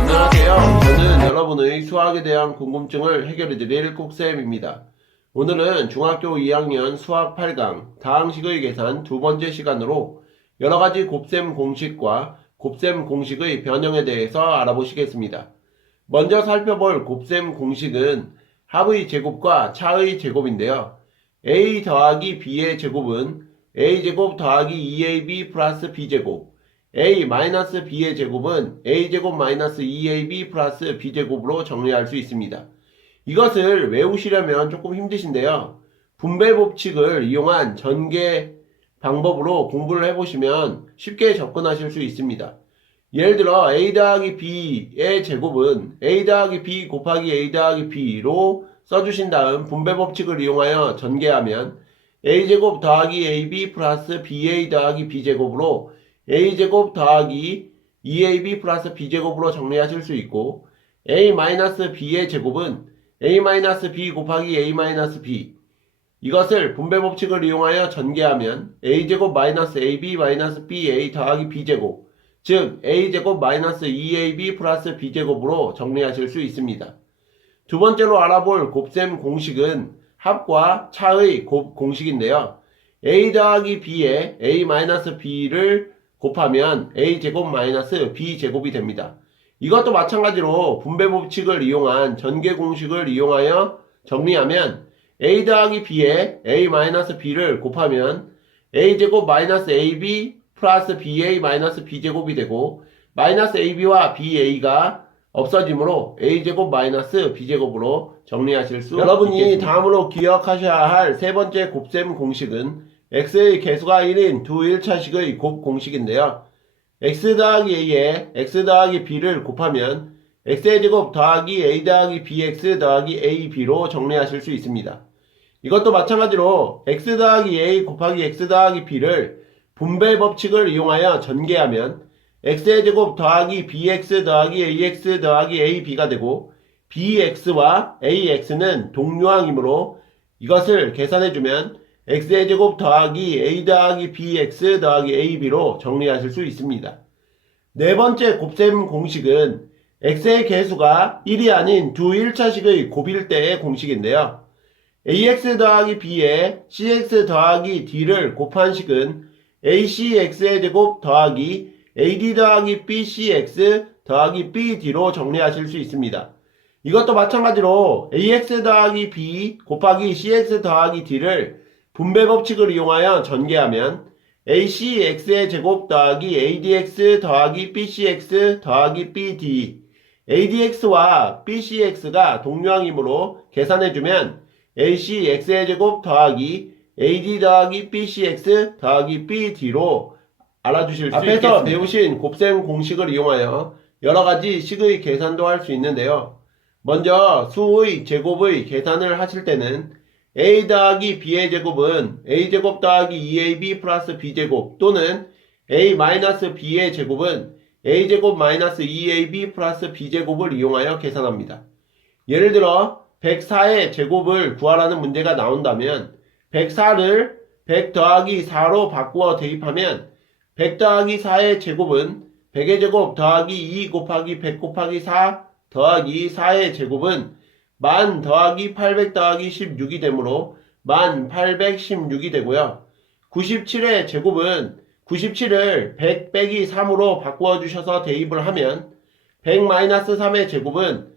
안녕하세요. 저는 여러분의 수학에 대한 궁금증을 해결해드릴 꾹쌤입니다. 오늘은 중학교 2학년 수학 8강 다항식의 계산 두 번째 시간으로 여러 가지 곱셈 공식과 곱셈 공식의 변형에 대해서 알아보시겠습니다. 먼저 살펴볼 곱셈 공식은 합의 제곱과 차의 제곱인데요. a 더하기 b의 제곱은 a제곱 더하기 2ab 플러스 b제곱 a 마이너스 b의 제곱은 a제곱 마이너스 2ab 플러스 b제곱으로 정리할 수 있습니다. 이것을 외우시려면 조금 힘드신데요. 분배 법칙을 이용한 전개 방법으로 공부를 해보시면 쉽게 접근하실 수 있습니다. 예를 들어 a 더하기 b의 제곱은 a 더하기 b 곱하기 a 더하기 b로 써주신 다음 분배 법칙을 이용하여 전개하면 a제곱 더하기 ab 플러스 ba 더하기 b제곱으로 a제곱 더하기 2ab 플러스 b제곱으로 정리하실 수 있고 a 마이너스 b의 제곱은 a 마이너스 b 곱하기 a 마이너스 b 이것을 분배 법칙을 이용하여 전개하면 a제곱 마이너스 ab 마이너스 ba 더하기 b제곱 즉 a제곱 마이너스 2ab 플러스 b제곱으로 정리하실 수 있습니다. 두 번째로 알아볼 곱셈 공식은 합과 차의 곱 공식인데요. a 더하기 b에 a 마이너스 b를 곱하면 a제곱 마이너스 b제곱이 됩니다. 이것도 마찬가지로 분배 법칙을 이용한 전개 공식을 이용하여 정리하면 a 더하기 b에 a 마이너스 b를 곱하면 a제곱 마이너스 ab 플러스 ba 마이너스 b제곱이 되고 마이너스 ab와 ba가 없어지므로 a제곱 마이너스 b제곱으로 정리하실 수 여러분이 있겠습니다. 다음으로 기억하셔야 할 세 번째 곱셈 공식은 x의 개수가 1인 두 1차식의 곱 공식인데요. x 더하기 a에 x 더하기 b를 곱하면 x의 제곱 더하기 a 더하기 bx 더하기 ab로 정리하실 수 있습니다. 이것도 마찬가지로 x 더하기 a 곱하기 x 더하기 b를 분배 법칙을 이용하여 전개하면 x의 제곱 더하기 bx 더하기 ax 더하기 ab가 되고 bx와 ax는 동류항이므로 이것을 계산해주면 x의 제곱 더하기 a 더하기 bx 더하기 ab로 정리하실 수 있습니다. 네 번째 곱셈 공식은 x의 개수가 1이 아닌 두 1차식의 곱일 때의 공식인데요. ax 더하기 b에 cx 더하기 d를 곱한 식은 acx의 제곱 더하기 ad 더하기 bcx 더하기 bd로 정리하실 수 있습니다. 이것도 마찬가지로 ax 더하기 b 곱하기 cx 더하기 d를 분배 법칙을 이용하여 전개하면 acx의 제곱 더하기 adx 더하기 bcx 더하기 bd adx와 bcx가 동류항이므로 계산해주면 acx의 제곱 더하기 ad 더하기 bcx 더하기 bd로 알아주실 수 앞에서 있겠습니다. 배우신 곱셈 공식을 이용하여 여러 가지 식의 계산도 할 수 있는데요. 먼저 수의 제곱의 계산을 하실 때는 a 더하기 b의 제곱은 a 제곱 더하기 2ab 플러스 b 제곱 또는 a 마이너스 b의 제곱은 a 제곱 마이너스 2ab 플러스 b 제곱을 이용하여 계산합니다. 예를 들어 104의 제곱을 구하라는 문제가 나온다면 104를 100 더하기 4로 바꾸어 대입하면 100 더하기 4의 제곱은 100의 제곱 더하기 2 곱하기 100 곱하기 4 더하기 4의 제곱은 만 더하기 800 더하기 16이 되므로 만 816이 되고요. 97의 제곱은 97을 100 빼기 3으로 바꾸어 주셔서 대입을 하면 100 마이너스 3의 제곱은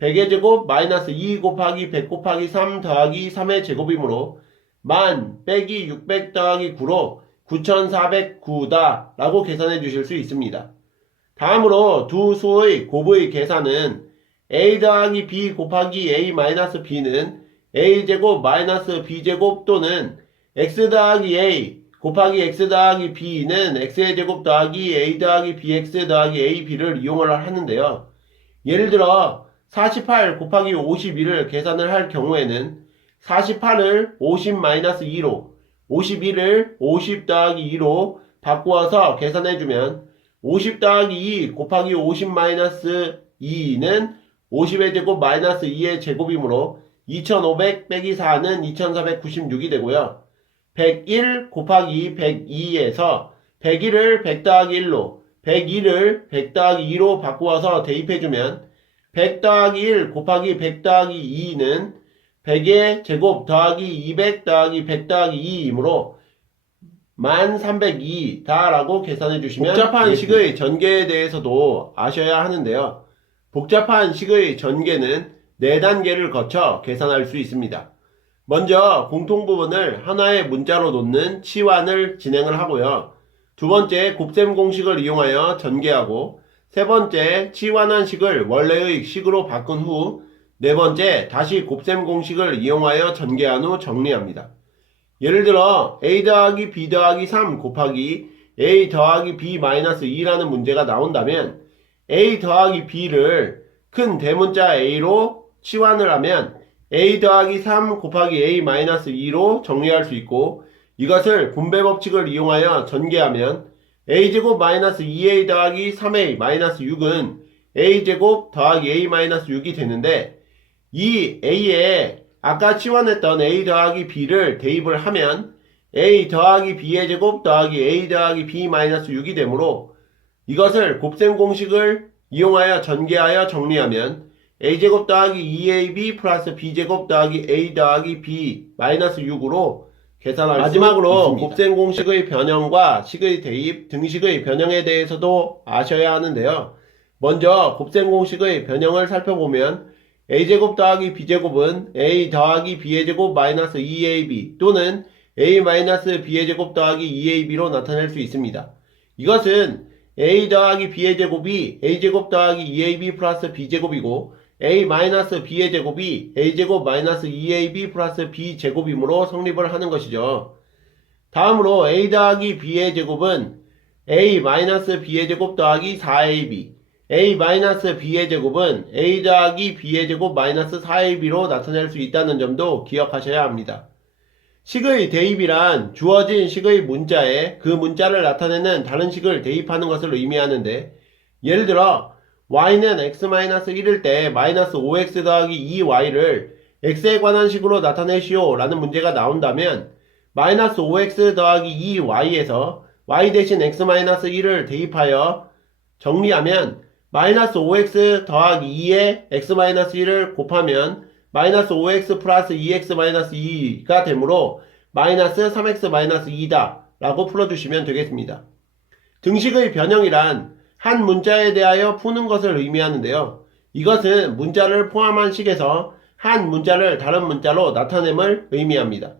100의 제곱 마이너스 2 곱하기 100 곱하기 3 더하기 3의 제곱이므로 만 빼기 600 더하기 9로 9409다 라고 계산해 주실 수 있습니다. 다음으로 두 수의 곱의 계산은 a 더하기 b 곱하기 a 마이너스 b는 a제곱 마이너스 b제곱 또는 x 더하기 a 곱하기 x 더하기 b는 x의 제곱 더하기 a 더하기 bx 더하기 ab를 이용을 하는데요. 예를 들어 48 곱하기 51을 계산을 할 경우에는 48을 50 마이너스 2로 51을 50 더하기 2로 바꾸어서 계산해주면 50 더하기 2 곱하기 50 마이너스 2는 50의 제곱 마이너스 2의 제곱이므로 2500 빼기 4는 2496이 되고요. 101 곱하기 102에서 101을 100 더하기 1로 102를 100 더하기 2로 바꾸어서 대입해주면 100 더하기 1 곱하기 100 더하기 2는 100의 제곱 더하기 200 더하기 100 더하기 2이므로 1302다라고 계산해 주시면 복잡한 식의 전개에 대해서도 아셔야 하는데요. 복잡한 식의 전개는 4단계를 거쳐 계산할 수 있습니다. 먼저 공통 부분을 하나의 문자로 놓는 치환을 진행을 하고요. 두 번째 곱셈 공식을 이용하여 전개하고 세 번째 치환한 식을 원래의 식으로 바꾼 후 네 번째 다시 곱셈 공식을 이용하여 전개한 후 정리합니다. 예를 들어 a 더하기 b 더하기 3 곱하기 a 더하기 b 마이너스 2라는 문제가 나온다면 a 더하기 b를 큰 대문자 a로 치환을 하면 a 더하기 3 곱하기 a 마이너스 2로 정리할 수 있고 이것을 분배 법칙을 이용하여 전개하면 a제곱 마이너스 2a 더하기 3a 마이너스 6은 a제곱 더하기 a 마이너스 6이 되는데 이 a에 아까 치환했던 a 더하기 b를 대입을 하면 a 더하기 b의 제곱 더하기 a 더하기 b 마이너스 6이 되므로 이것을 곱셈 공식을 이용하여 전개하여 정리하면 a제곱 더하기 2ab 플러스 b제곱 더하기 a 더하기 b 마이너스 6으로 계산할 마지막으로. 곱셈 공식의 변형과 식의 대입, 등식의 변형에 대해서도 아셔야 하는데요. 먼저 곱셈 공식의 변형을 살펴보면 a제곱 더하기 b제곱은 a 더하기 b의 제곱 마이너스 2ab 또는 a 마이너스 b의 제곱 더하기 2ab로 나타낼 수 있습니다. 이것은 a 더하기 b의 제곱이 a제곱 더하기 2ab 플러스 b제곱이고 a 마이너스 b의 제곱이 a제곱 마이너스 2ab 플러스 b제곱이므로 성립을 하는 것이죠. 다음으로 a 더하기 b의 제곱은 a 마이너스 b의 제곱 더하기 4ab a 마이너스 b의 제곱은 a 더하기 b의 제곱 마이너스 4ab로 나타낼 수 있다는 점도 기억하셔야 합니다. 식의 대입이란 주어진 식의 문자에 그 문자를 나타내는 다른 식을 대입하는 것을 의미하는데 예를 들어 y는 x-1일 때 마이너스 5x 더하기 2y를 x에 관한 식으로 나타내시오 라는 문제가 나온다면 마이너스 5x 더하기 2y에서 y 대신 x-1을 대입하여 정리하면 마이너스 5x 더하기 2에 x-1을 곱하면 마이너스 5x 플러스 2x-2가 되므로 마이너스 3x-2다 라고 풀어주시면 되겠습니다. 등식의 변형이란 한 문자에 대하여 푸는 것을 의미하는데요. 이것은 문자를 포함한 식에서 한 문자를 다른 문자로 나타냄을 의미합니다.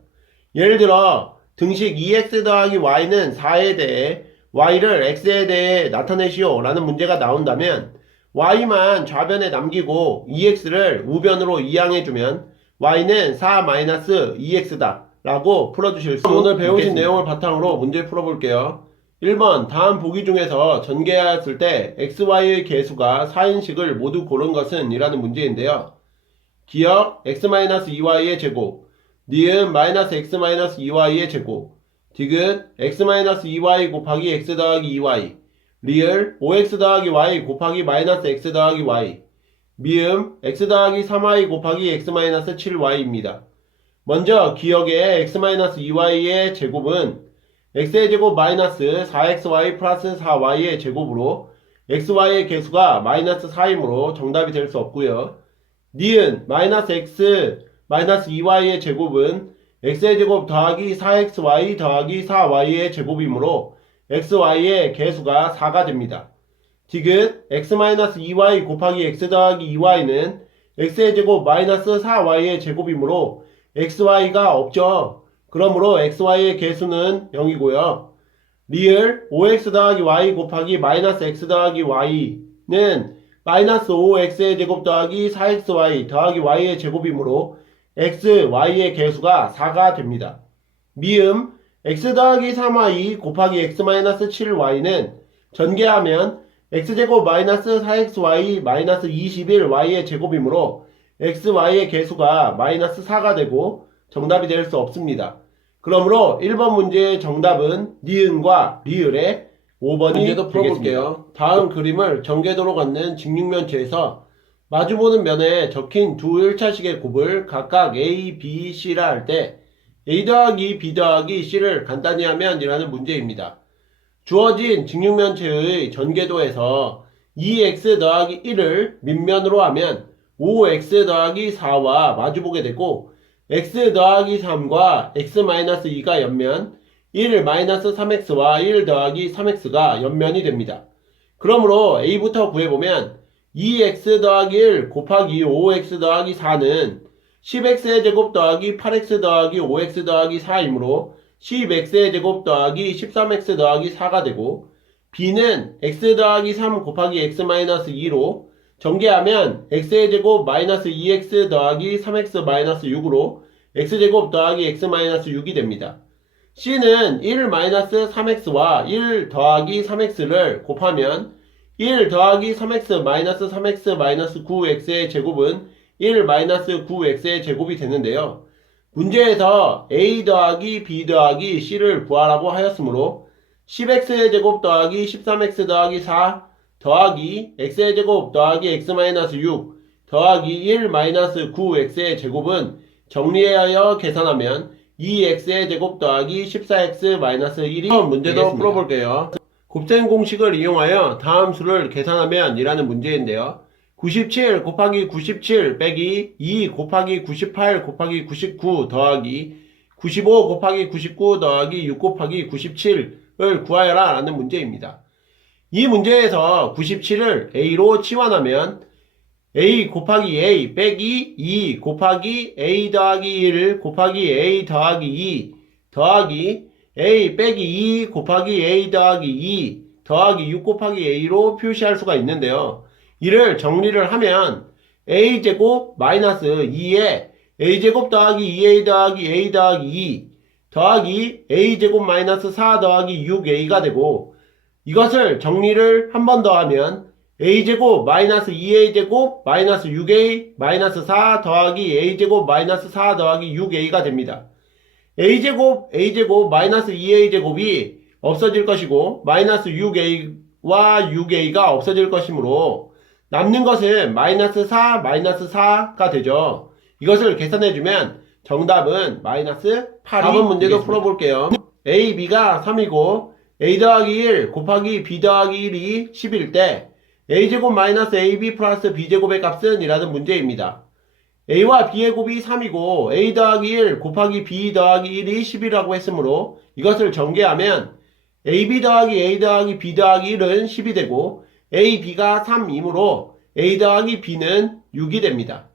예를 들어 등식 2x 더하기 y는 4에 대해 y를 x에 대해 나타내시오 라는 문제가 나온다면 y만 좌변에 남기고 2x를 우변으로 이항해주면 y는 4-2x다 라고 풀어주실 수 오늘 배우신 있겠습니다. 내용을 바탕으로 문제 풀어볼게요. 1번 다음 보기 중에서 전개하였을 때 xy의 개수가 4인식을 모두 고른 것은 이라는 문제인데요. 기억 x-2y의 제곱 니은 마이너스 x-2y의 제곱 디귿 x-2y 곱하기 x 더하기 2y 리을 5x 더하기 y 곱하기 마이너스 x 더하기 y 미음 x 더하기 3y 곱하기 x 마이너스 7y입니다. 먼저 기억의 x-2y의 제곱은 x의 제곱 마이너스 4xy 플러스 4y의 제곱으로 xy의 개수가 마이너스 4이므로 정답이 될 수 없고요. 니은 마이너스 x 마이너스 2y의 제곱은 x의 제곱 더하기 4xy 더하기 4y의 제곱이므로 xy의 개수가 4가 됩니다. 디귿 x-2y 곱하기 x 더하기 2y는 x의 제곱 마이너스 4y의 제곱이므로 xy가 없죠. 그러므로 xy의 개수는 0이고요. 리을 5x 더하기 y 곱하기 마이너스 x 더하기 y는 마이너스 5x의 제곱 더하기 4xy 더하기 y의 제곱이므로 x, y의 개수가 4가 됩니다. 미음 x 더하기 3y 곱하기 x 마이너스 7y는 전개하면 x제곱 마이너스 4xy 마이너스 21y의 제곱이므로 xy의 개수가 마이너스 4가 되고 정답이 될 수 없습니다. 그러므로 1번 문제의 정답은 니은과 리을의 5번이 문제도 풀어볼게요. 다음 그림을 전개도로 갖는 직육면체에서 마주보는 면에 적힌 두 1차식의 곱을 각각 A, B, C라 할 때 a 더하기 b 더하기 c를 간단히 하면 이라는 문제입니다. 주어진 직육면체의 전개도에서 2x 더하기 1을 밑면으로 하면 5x 더하기 4와 마주보게 되고 x 더하기 3과 x-2가 옆면 1 마이너스 3x와 1 더하기 3x가 옆면이 됩니다. 그러므로 a부터 구해보면 2x 더하기 1 곱하기 5x 더하기 4는 10x의 제곱 더하기 8x 더하기 5x 더하기 4이므로 10x의 제곱 더하기 13x 더하기 4가 되고 b는 x 더하기 3 곱하기 x 마이너스 2로 전개하면 x의 제곱 마이너스 2x 더하기 3x 마이너스 6으로 x제곱 더하기 x 마이너스 6이 됩니다. c는 1 마이너스 3x와 1 더하기 3x를 곱하면 1 더하기 3x 마이너스 3x 마이너스 9x의 제곱은 1 마이너스 9x의 제곱이 되는데요. 문제에서 a 더하기 b 더하기 c를 구하라고 하였으므로 10x의 제곱 더하기 13x 더하기 4 더하기 x의 제곱 더하기 x 마이너스 6 더하기 1 마이너스 9x의 제곱은 정리하여 계산하면 2x의 제곱 더하기 14x 마이너스 1이 문제도 되겠습니다. 풀어볼게요. 곱셈 공식을 이용하여 다음 수를 계산하면 이라는 문제인데요. 97 곱하기 97 빼기 2 곱하기 98 곱하기 99 더하기 95 곱하기 99 더하기 6 곱하기 97을 구하여라 라는 문제입니다. 이 문제에서 97을 a로 치환하면 a 곱하기 a 빼기 2 곱하기 a 더하기 1 곱하기 a 더하기 2 더하기 a 빼기 2 곱하기 a 더하기 2 더하기 6 곱하기 a로 표시할 수가 있는데요. 이를 정리를 하면 a제곱 마이너스 2에 a제곱 더하기 2a 더하기 a 더하기 2 더하기 a제곱 마이너스 4 더하기 6a가 되고 이것을 정리를 한 번 더 하면 a제곱 마이너스 2a제곱 마이너스 6a 마이너스 4 더하기 a제곱 마이너스 4 더하기 6a가 됩니다. a제곱 a제곱 마이너스 2a제곱이 없어질 것이고 마이너스 6a와 6a가 없어질 것이므로 남는 것은 마이너스 4 마이너스 4가 되죠. 이것을 계산해주면 정답은 마이너스 8이 4번 문제도 되겠습니다. 풀어볼게요. a, b가 3이고 a 더하기 1 곱하기 b 더하기 1이 10일 때 a제곱 마이너스 ab 플러스 b제곱의 값은 이라는 문제입니다. a와 b의 곱이 3이고 a 더하기 1 곱하기 b 더하기 1이 10이라고 했으므로 이것을 전개하면 ab 더하기 a 더하기 b 더하기 1은 10이 되고 a, b가 3이므로 a 더하기 b는 6이 됩니다.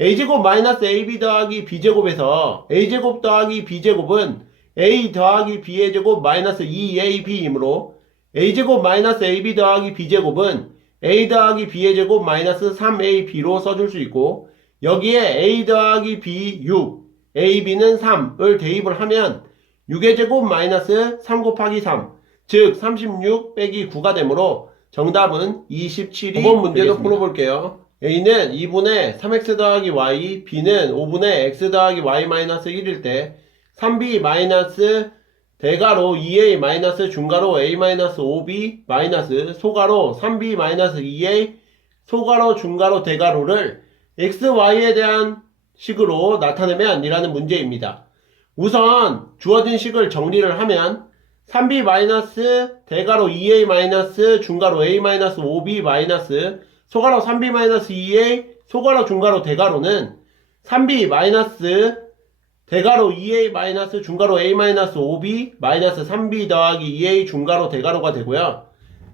a제곱 마이너스 ab 더하기 b제곱에서 a제곱 더하기 b제곱은 a 더하기 b의 제곱 마이너스 2ab이므로 a제곱 마이너스 ab 더하기 b제곱은 a 더하기 b의 제곱 마이너스 3ab로 써줄 수 있고 여기에 a 더하기 b 6, ab는 3을 대입을 하면 6의 제곱 마이너스 3 곱하기 3, 즉 36 빼기 9가 되므로 정답은 27이 5번 문제도 되겠습니다. 풀어볼게요. a는 2분의 3x 더하기 y, b는 5분의 x 더하기 y 마이너스 1일 때 3b 마이너스 대가로 2a 마이너스 중가로 a 마이너스 5b 마이너스 소가로 3b 마이너스 2a 소가로 중가로 대가로를 x, y에 대한 식으로 나타내면 이라는 문제입니다. 우선 주어진 식을 정리를 하면 3b 마이너스 대가로 2a 마이너스 중가로 a 마이너스 5b 마이너스 소가로 3b 마이너스 2a 소가로 중가로 대가로는 3b 마이너스 대가로 2a 마이너스 중가로 a 마이너스 5b 마이너스 3b 더하기 2a 중가로 대가로가 되고요.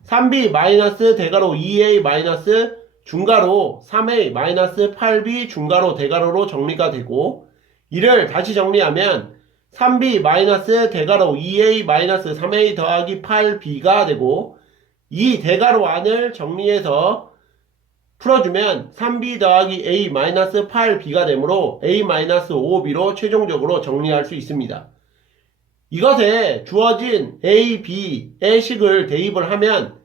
3b 마이너스 대가로 2a 마이너스 중가로 3a 마이너스 8b 중가로 대가로로 정리가 되고 이를 다시 정리하면 3b 마이너스 대가로 2a 마이너스 3a 더하기 8b가 되고 이 대가로 안을 정리해서 풀어주면 3b 더하기 a 마이너스 8b가 되므로 a 마이너스 5b로 최종적으로 정리할 수 있습니다. 이것에 주어진 a, b의 식을 대입을 하면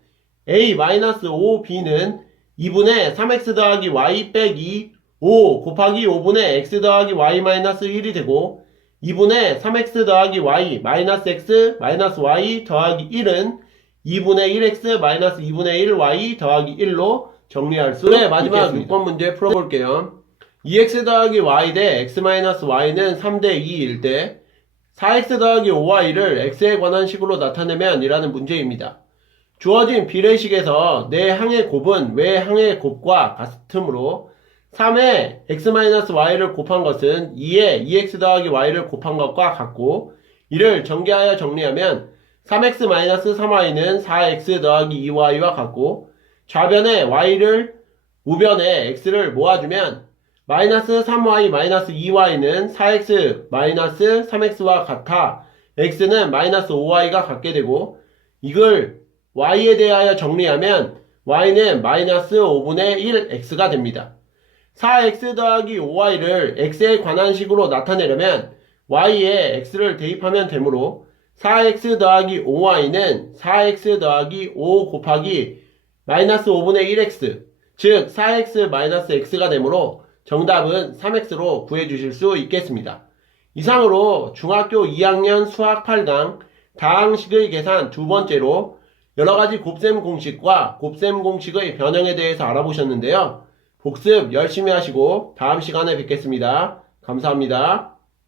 a 마이너스 5b는 2분의 3x 더하기 y 빼기 5 곱하기 5분의 x 더하기 y 마이너스 1이 되고 2분의 3x 더하기 y 마이너스 x 마이너스 y 더하기 1은 2분의 1x 마이너스 2분의 1y 더하기 1로 정리할 수 네, 마지막 있겠습니다. 6번 문제 풀어볼게요. 2x 더하기 y 대 x 마이너스 y는 3대 2일 때 4x 더하기 5y를 x에 관한 식으로 나타내면 이라는 문제입니다. 주어진 비례식에서 내 항의 곱은 외 항의 곱과 같으므로 3에 x-y를 곱한 것은 2에 2x 더하기 y를 곱한 것과 같고 이를 전개하여 정리하면 3x-3y는 4x 더하기 2y와 같고 좌변에 y를 우변에 x를 모아주면 마이너스 3y 마이너스 2y는 4x 마이너스 3x와 같아 x는 마이너스 5y가 같게 되고 이걸 y에 대하여 정리하면 y는 마이너스 5분의 1x가 됩니다. 4x 더하기 5y를 x에 관한 식으로 나타내려면 y에 x를 대입하면 되므로 4x 더하기 5y는 4x 더하기 5 곱하기 마이너스 5분의 1x 즉 4x 마이너스 x가 되므로 정답은 3x로 구해주실 수 있겠습니다. 이상으로 중학교 2학년 수학 8강 다항식의 계산 두 번째로 여러가지 곱셈 공식과 곱셈 공식의 변형에 대해서 알아보셨는데요. 복습 열심히 하시고 다음 시간에 뵙겠습니다. 감사합니다.